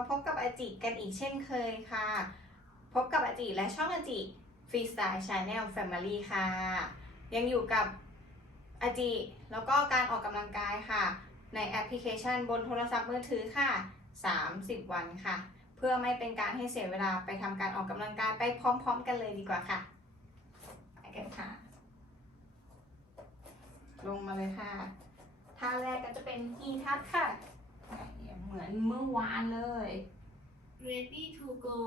มาพบกับอาจิกันอีกเช่นเคยค่ะ พบกับอาจิและช่องอาจิฟรีสไตล์ชาแนลแฟมิลี่ค่ะ ยังอยู่กับอาจิแล้วก็การออกกำลังกายค่ะ ในแอปพลิเคชันบนโทรศัพท์มือถือค่ะ 30 วันค่ะ เพื่อไม่เป็นการให้เสียเวลาไปทำการออกกำลังกายไปพร้อม ๆ กันเลยดีกว่าค่ะไปกันค่ะ ลงมาเลยค่ะท่าแรกก็จะเป็นฮีทัชค่ะ เหมือนเมื่อวานเลย Ready to go.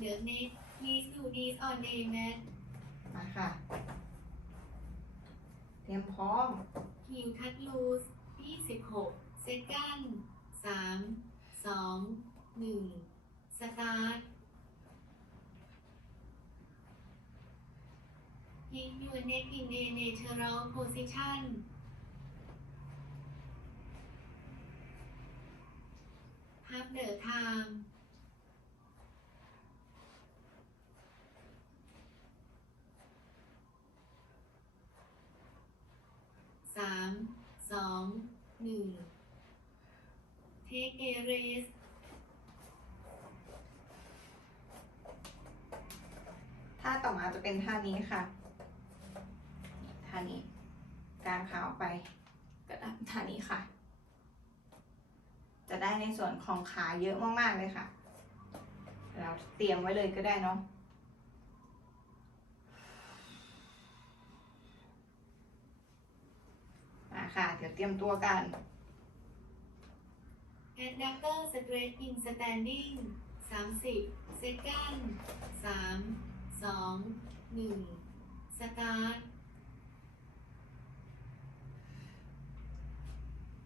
The next, please do this on a mat. มาค่ะ เตรียมพร้อม Heel cut loose. 26 second 3 2 1 start. Keep your neck in a natural position. Half the time. สามสองหนึ่ง take a rest ท่าต่อมาจะเป็นท่านี้ค่ะ ท่านี้ กางขาออกไปก็ท่านี้ค่ะ ได้ในส่วนของขาเยอะมากๆเลยค่ะ เราเตรียมไว้เลยก็ได้เนาะมาค่ะ เดี๋ยวเตรียมตัวกัน head doctor stretch in standing สามสิบ second สามสองหนึ่ง start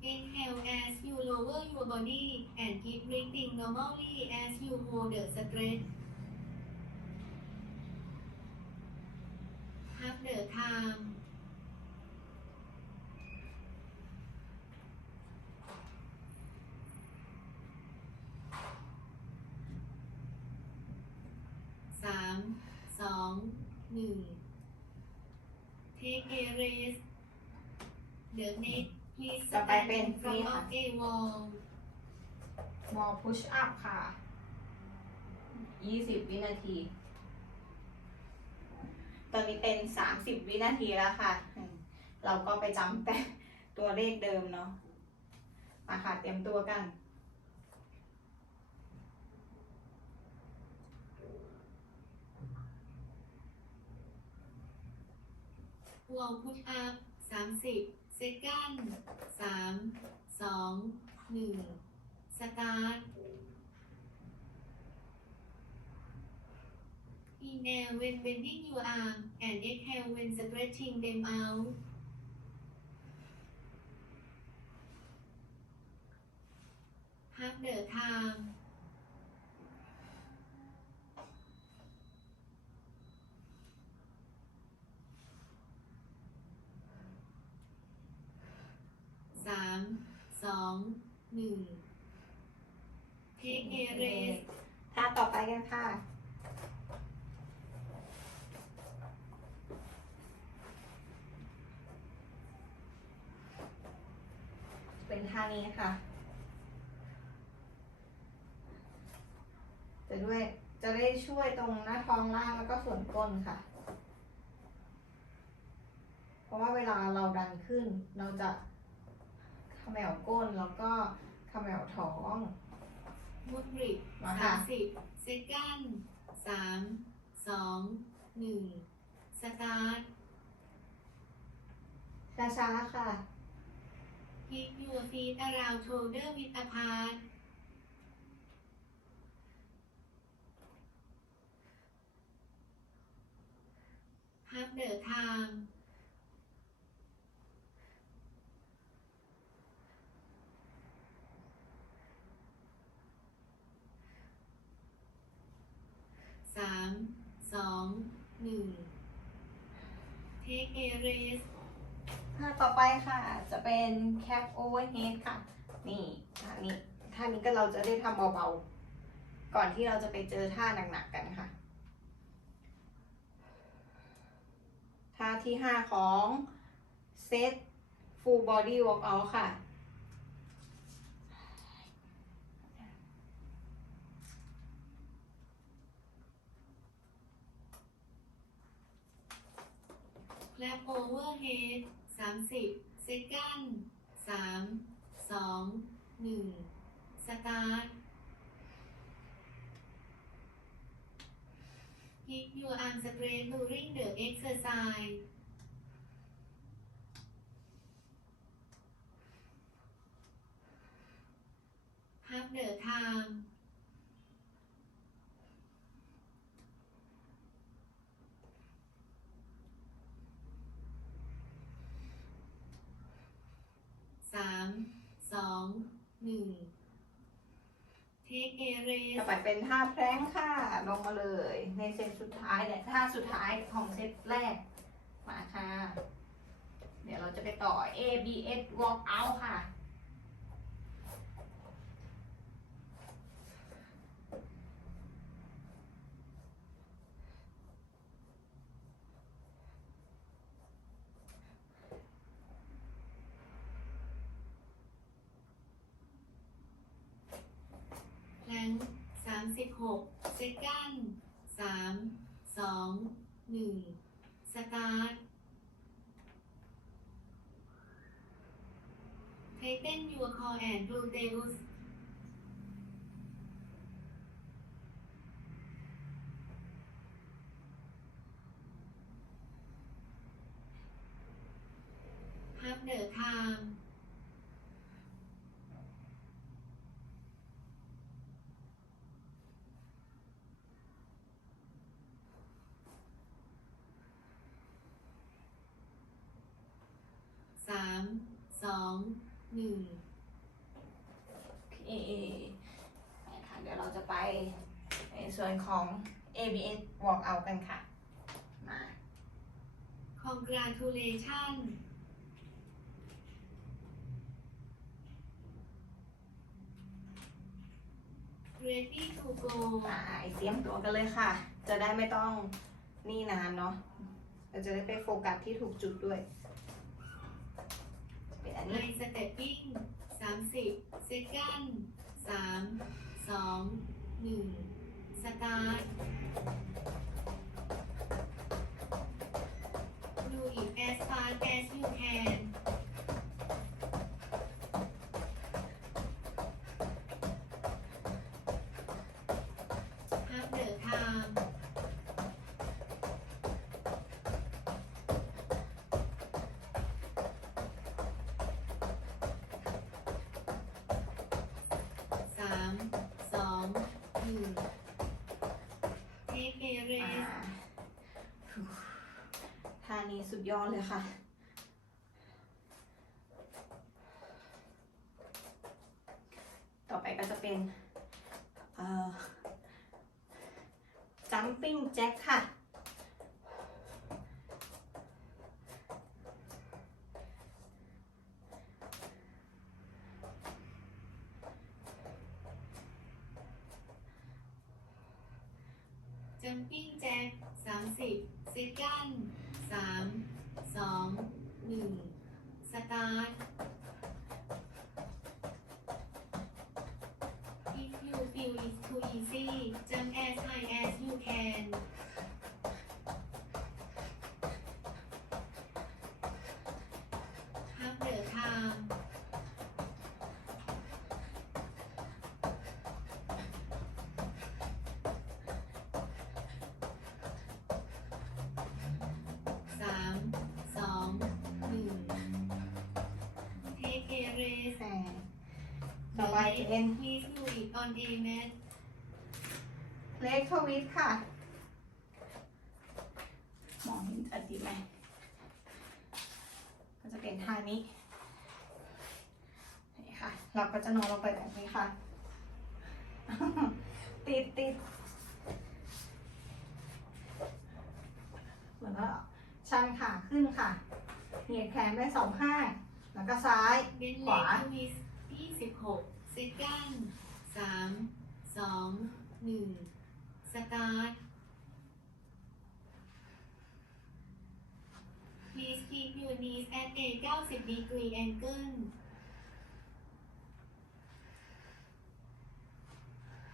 Inhale as you lower your body and keep breathing normally as you hold the stretch. Half the time. สามสองหนึ่ง Take a rest The next please ต่อไปเป็น stand in front free ค่ะ of a wall วอลพุชอัพค่ะ 20 วินาที ตอนนี้เป็น 30 วินาทีแล้วค่ะอืมเราก็ไปจำแต่ตัวเลขเดิมเนาะ มาค่ะ เตรียมตัวกัน wall push up เซกันสามสองหนึ่งสตาร์ทอีเนลเวนเบนดิ้งยูอาร์แอนด์เอ็กเฮลเวนสเตรชชิงเดมเอาฮับเดอร์ไทม์ามสอง หนึ่ง Take a rest ท่าต่อไปกันค่ะ เป็นท่านี้ค่ะ จะด้วยจะได้ช่วยตรงหน้าท้องล่างแล้วก็ส่วนก้นค่ะ เพราะว่าเวลาเราดันขึ้นเราจะเขมวก้นแล้วก็เขมวท้องมุดริบมาสาค่ะมสิบเซกันสามสองหนึ่งสตาร์ทช้าๆค่ะ Keep your feet around shoulder width apart. Half the time. สามสองหนึ่ง Take a rest. ท่าต่อไปค่ะ จะเป็น cap overhead ค่ะ นี่ท่านี้ท่านี้ก็เราจะได้ทำเบาๆ ก่อนที่เราจะไปเจอท่าหนักๆกันค่ะ ท่าที่ห้าของ set full body workout ค่ะ และ overhead 30 second 3 2 1 start Keep your arm straight during the exercise พับเดอะไทม์ สามสองหนึ่งเทคเอเรสต่อไปเป็นท่าแพร้งค่ะ ลงมาเลย ในเซตสุดท้ายเนี่ยท่าสุดท้ายของเซตแรก มาค่ะ เดี๋ยวเราจะไปต่อ A B S walk out ค่ะ 16 เซกันด์3 2 1 สตาร์ทไทเทนยัวคอแอนด์รูเตอุสฮับเดอร์ไทม์ สองหนึ่งเอนะคะเดี๋ยวเราจะไปในส่วนของ ABS walk out กันค่ะ มา congratulation ready to go ไปเตรียมตัวกันเลยค่ะ จะได้ไม่ต้องนี่นานเนาะเราจะได้ไปโฟกัสที่ถูกจุดด้วย เป็นอันในนี้สเตปปิ้งสามสิบเซกันสามสองหนึ่งสตาร์ท Do it as fast as you can พั นี้สุดยอดเลยค่ะ ต่อไปก็จะเป็นเอ่อ jumping jack ค่ะ จัมปิ้งแจ็คสามสิบเซกัน สามสองหนึ่งสตาร์ท If you feel it's too easy just ต่อไปเป็น Please do it on a mat เล็กทวิตค่ะ มองเห็นชัดดีไหมก็จะเป็นท่านี้ นี่ค่ะ เราก็จะนอนลงไปแบบนี้ค่ะ ติดติดแล้วก็ชันขาขึ้นค่ะ เหยียดแขนไปสองข้าง แล้วก็ซ้าย เบนขเล็วากทวิสยี่สิบหก เซกันสามสองหนึ่งสตาร์ท Please keep your knees at a 90 degree angle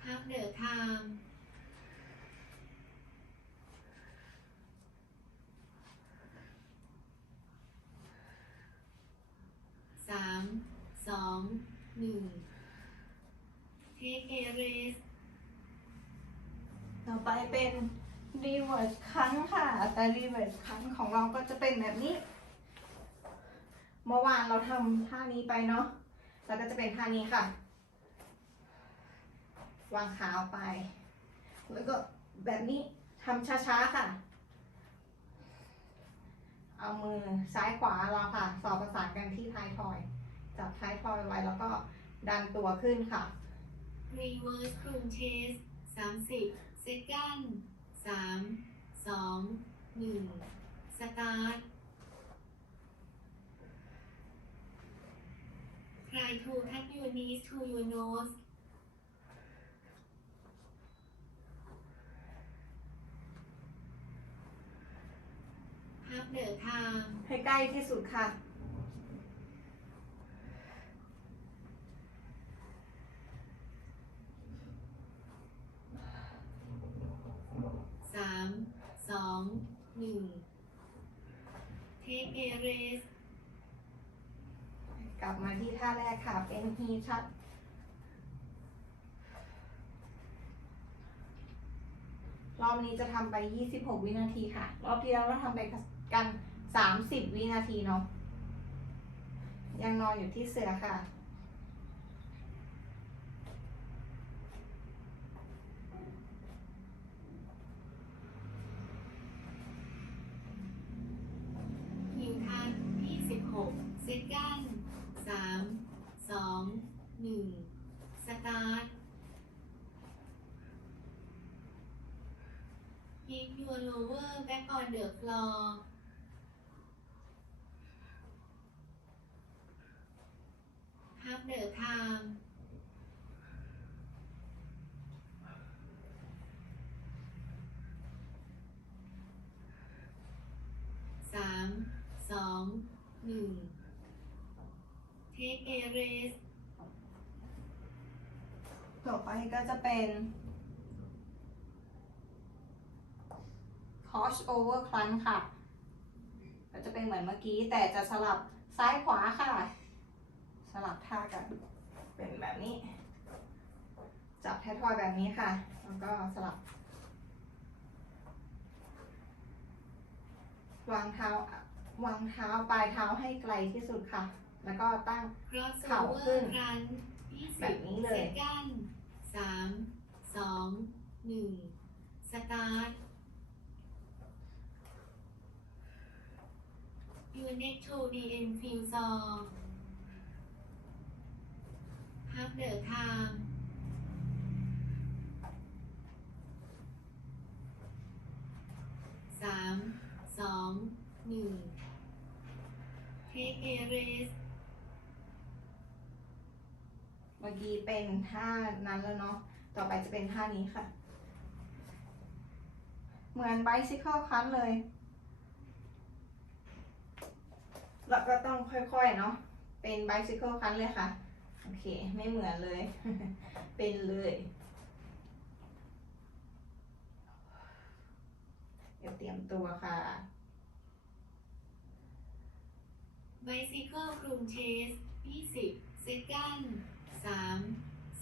Half the time เป็นรีเวิร์สคันค่ะแต่รีเวิร์สคันของเราก็จะเป็นแบบนี้ เมื่อวานเราทำท่านี้ไปเนาะ แล้วก็จะเป็นท่านี้ค่ะ วางขาออกไป แล้วก็แบบนี้ทำช้าๆค่ะ เอามือซ้ายขวาเราค่ะ สอบประสานกันที่ท้ายทอย จับท้ายทอยไว้แล้วก็ดันตัวขึ้นค่ะ Reverse Crunch Chest 30 ซ็ตกันสามสองหนึ่งสตาร์ท Try to cut your knees to your nose พักเดือดทางให้ใกล้ที่สุดค่ะามสองหนึ่ง take a rest กลับมาที่ท่าแรกค่ะ เป็นฮีชัดรอบนี้จะทำไป 26 วินาทีค่ะ รอบที่แล้วเราทำไปกัน 30 วินาทีเนาะ ยังนอนอยู่ที่เสือค่ะ คิวทันที่สิบห กเซกันสามสองหนึ่งสตาร์ท Keep your lower back on the floor พับเดินทางสามสอง หนึ่ง take a rest ต่อไปก็จะเป็น cross over crunch ค่ะ ก็จะเป็นเหมือนเมื่อกี้ แต่จะสลับซ้ายขวาค่ะ สลับท่ากัน เป็นแบบนี้ จับแท้ทอยแบบนี้ค่ะ แล้วก็สลับ วางเท้า วางเท้าปลายเท้าให้ไกลที่สุดค่ะ แล้วก็ตั้ง cross เข่าขึ้ over นครั้งยี่สิแบบนี้เลยเซกันสามสองหนึ่ง start your neck to the end feel sore พับเดินทางสามสองหนึ่ง take a rest เมื่อกี้เป็นท่านั้นแล้วเนาะ ต่อไปจะเป็นท่านี้ค่ะ เหมือน bicycle คันเลย แล้วก็ต้องค่อยๆเนาะ เป็น bicycle คันเลยค่ะ โอเค ไม่เหมือนเลย เป็นเลย เดี๋ยวเตรียมตัวค่ะ bicycle กรุงเชสยี่สิบเซกันสาม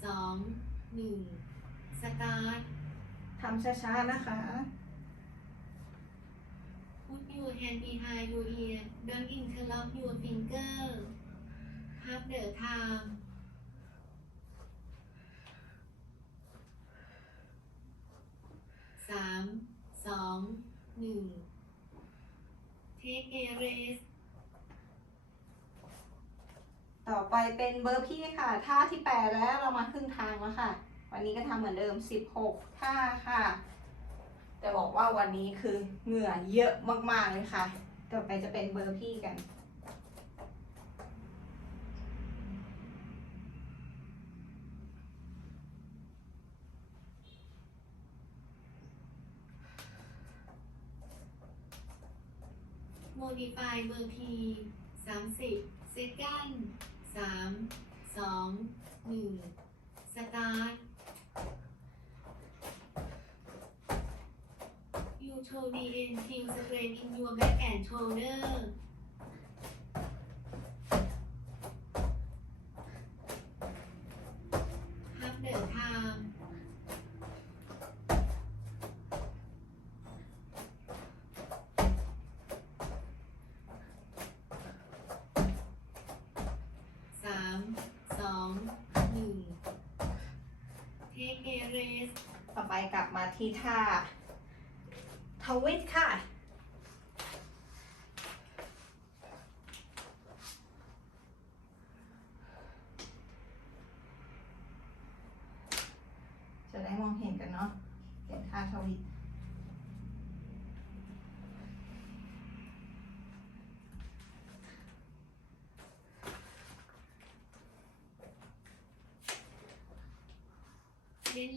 สองหนึ่ง start ทำช้าๆ นะคะ put your hand behind your ear don't interlock your finger พับเดินทางสามสองหนึ่ง take a rest ต่อไปเป็นเบอร์พี่ค่ะ ท่าที่แปดแล้วเรามาครึ่งทางแล้วค่ะ วันนี้ก็ทำเหมือนเดิม 16 ท่าค่ะ แต่บอกว่าวันนี้คือเหงื่อเยอะมากๆเลยค่ะ ต่อไปจะเป็นเบอร์พี่กัน modify เบอร์พีสามสิบเซกัน สามสองหนึ่งสตาร์ทยูโทนีเอ็นทิลสเปรย์อินยัวแบ็กแอนโทเนอร์ rest ต่อไปกลับมาที่ท่าทวิตค่ะได้มองเห็นกันเนาะเห็นท่าทวิต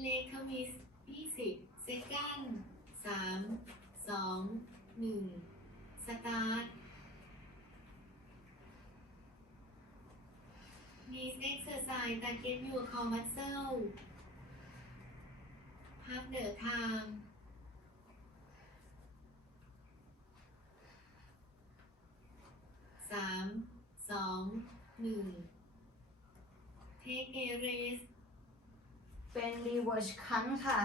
เลคมิสยี่สิบเซกันสามสองหนึ่งสตาร์ท This exercise target your core muscle พักเดือทางสามสองหนึ่ง Take a rest เป็นรีเวิร์สคันค่ะ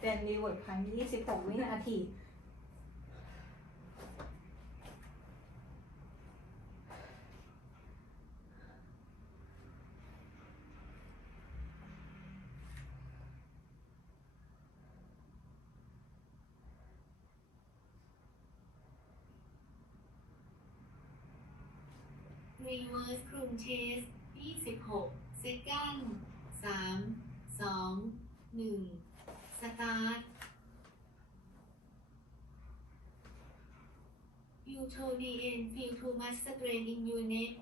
เป็นรีเวิร์สคัน26 วินาที reverse crunches 26เซกันด์3 2 1สตาร์ท You to the end feel too much strain in your neck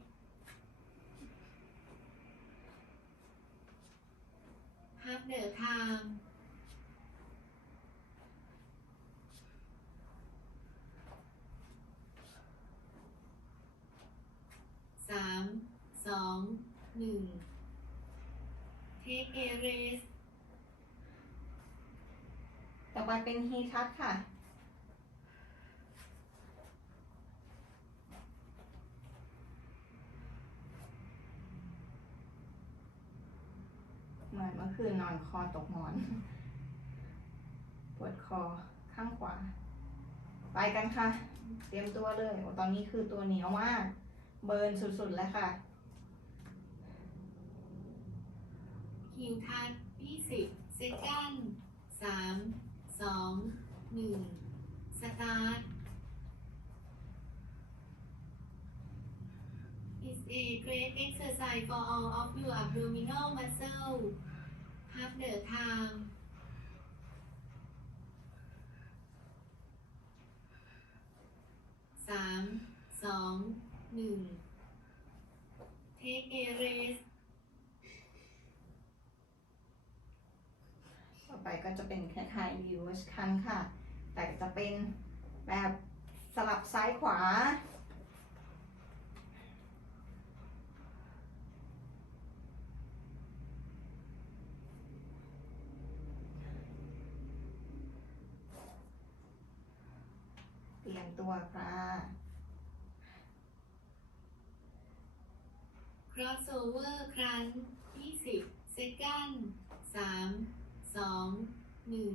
พับเดินทางสามสอง หนึ่ง Take a rest ต่อไปเป็นฮีทัชค่ะ เหมือนเมื่อคืนนอนคอตกหมอน ปวดคอข้างขวา ไปกันค่ะ เตรียมตัวเลยโอ้ตอนนี้คือตัวเหนียวมาก เบิร์นสุดๆแล้วค่ะ คิวทัช20 เซกันด์สามสองหนึ่งสตาร์ท It's a great exercise for all of your abdominal muscle พับเดินทางสามสองหนึ่ง Take a rest ไปก็จะเป็นคล้ายๆ reverse คันค่ะ แต่จะเป็นแบบสลับซ้ายขวา เตรียมตัวค่ะ crossover ครั้ง 20 second 3 สองหนึ่ง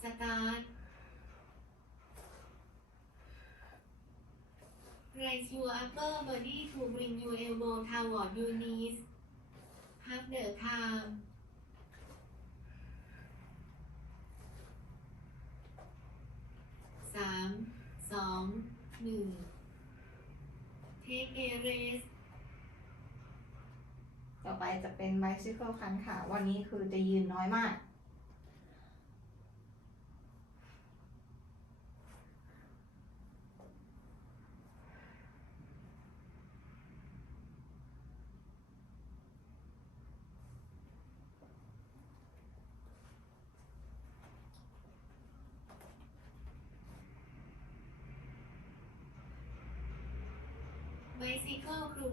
สตาร์ท Raise your upper body to bring your elbow toward your knees. Hug the calm. สามสองหนึ่ง Take a rest. ต่อไปจะเป็น bicycle คันค่ะ วันนี้คือจะยืนน้อยมาก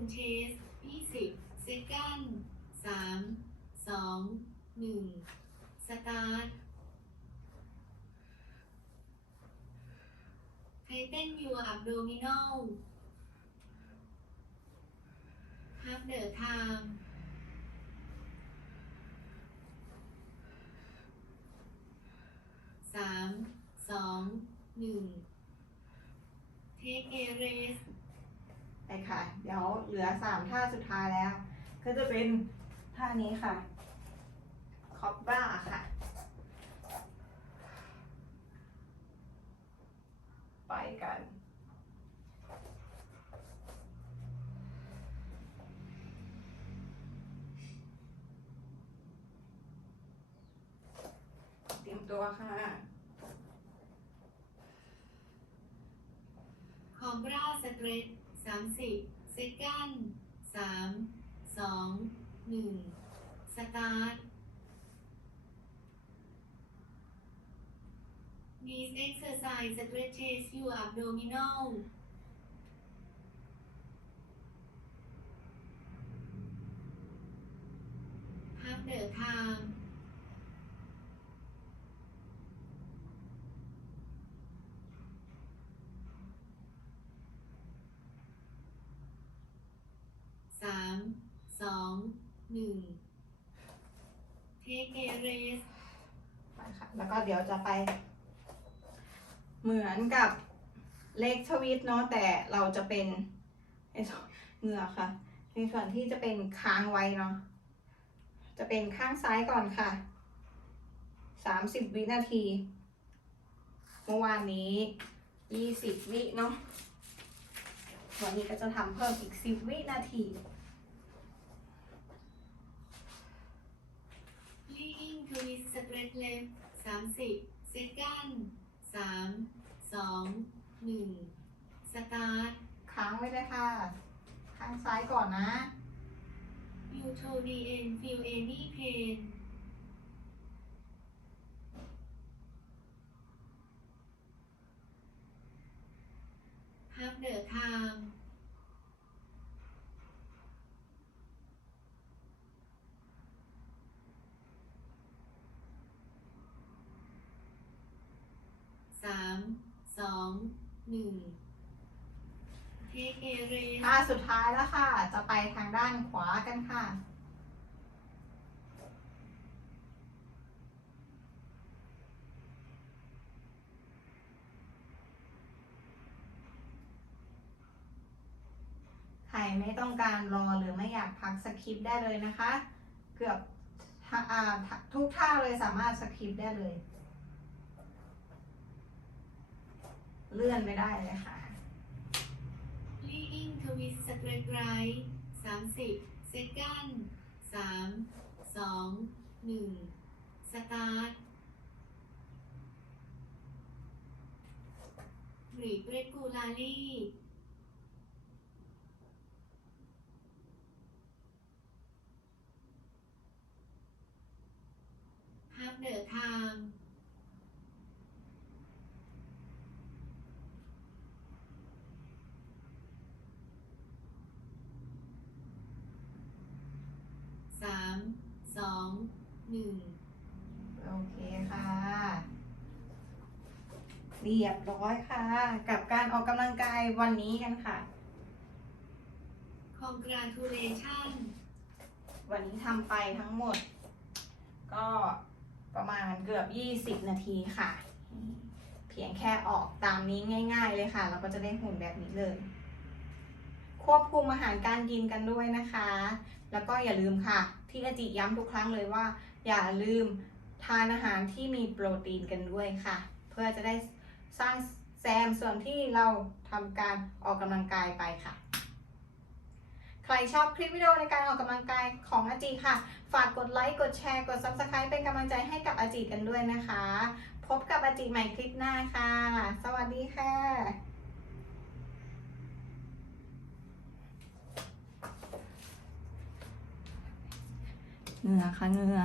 Bicycle crunches 20 เซกันด์3 2 1สตาร์ท Tighten your abdominal พับเดินทางสามสองหนึ่ง Take a rest ไปค่ะ เดี๋ยวเหลือสามท่าสุดท้ายแล้ว ก็จะเป็นท่านี้ค่ะ คอบบ้าค่ะ ไปกันเตรียมตัวค่ะคอมบราสเตรท สามสิบเซกันสามสองหนึ่งสตาร์ท This exercise stretches your abdominal พักเดินทาง สาม สองหนึ่ง Take a rest ไปค่ะแล้วก็เดี๋ยวจะไป เหมือนกับเลขทวิตเนาะแต่เราจะเป็นไอ้เหงื่อค่ะ ในส่วนที่จะเป็นค้างไว้เนาะจะเป็นข้างซ้ายก่อนค่ะสามสิบวินาที เมื่อวานนี้ยี่สิบวิเนาะวันนี้ก็จะทำเพิ่มอีกสิบวินาที Lean twist stretch left สามสิบเซกันสามสองหนึ่งสตาร์ทค้างไว้เลยค่ะ ข้างซ้ายก่อนนะ You to the end feel any pain พักเดินทางาม ส องหนึ่ง Take a rest ท่าสุดท้ายแล้วค่ะ จะไปทางด้านขวากันค่ะใครไม่ต้องการรอหรือไม่อยากพักสคริปต์ได้เลยนะคะ เกือบท่าอ่าทุกท่าเลยสามารถสคริปต์ได้เลย เลื่อนไม่ได้เลยค่ะ Lean twist straight right สามสิบเซกันสามสองหนึ่งสตาร์ท Breathe regularly พักเดินทางาม สอง หนึ่งโอเคค่ะ เรียบร้อยค่ะ กับการออกกำลังกายวันนี้กันค่ะ Congratulation วันนี้ทำไปทั้งหมด ก็ประมาณเกือบ 20 นาทีค่ะ เพียงแค่ออกตามนี้ง่าย ๆ เลยค่ะ เราก็จะได้หุ่นแบบนี้เลย ควบคุมอาหารการกินกันด้วยนะคะ แล้วก็อย่าลืมค่ะ ที่อาจิย้ำทุกครั้งเลยว่า อย่าลืมทานอาหารที่มีโปรตีนกันด้วยค่ะ เพื่อจะได้สร้างแซมส่วนที่เราทำการออกกำลังกายไปค่ะ ใครชอบคลิปวิดีโอในการออกกำลังกายของอาจิค่ะ ฝากกดไลค์ กดแชร์ กด Subscribe เป็นกำลังใจให้กับอาจิกันด้วยนะคะ พบกับอาจิใหม่คลิปหน้าค่ะ สวัสดีค่ะ เหงื่อค่ะเหงื่อ